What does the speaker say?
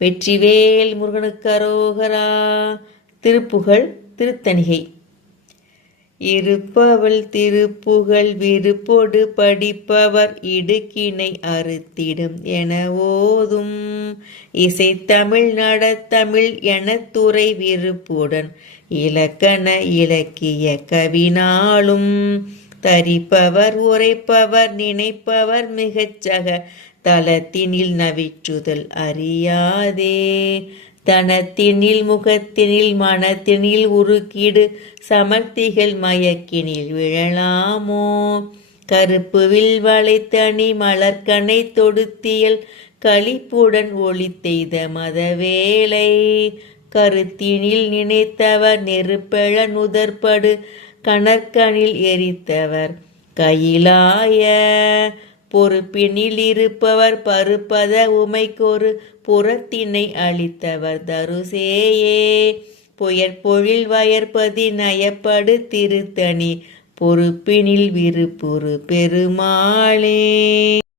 வெற்றிவேல் முருகனுக்கு அரோகரா. திருப்புகழ் திருத்தணிகை. இருப்பவள் திருப்புகழ் விருப்பொடு படிப்பவர் இடுக்கினை அறுத்திடும் என ஓதும் இசைத்தமிழ் நடத்தமிழ் எனத்துறை விருப்புடன் இலக்கண இலக்கிய கவினாலும் தரிப்பவர் உரைப்பவர் நினைப்பவர் மிகச்சக தலத்தினில் நவிற்றுதல் அறியாதே. தனத்தினில் முகத்தினில் மனத்தினில் உருக்கிடு சமர்த்திகள் மயக்கினில் விழலாமோ. கருப்புவில் வளைத்தணி மலர்கனை தொடுத்தியல் களிப்புடன் ஒளித்தெய்த மதவேலை கருத்தினில் நினைத்தவர் நெருப்பெழ நுதற்படு கணற்கனில் எரித்தவர் கையிலாய பொறுப்பினில் இருப்பவர் பருப்பத உமைக்கொரு புறத்தினை அளித்தவர் தருசேயே. புயற்பொழில் வயற்பதி நயப்படு திருத்தணி பொறுப்பினில் விருப்புறு பெருமாளே.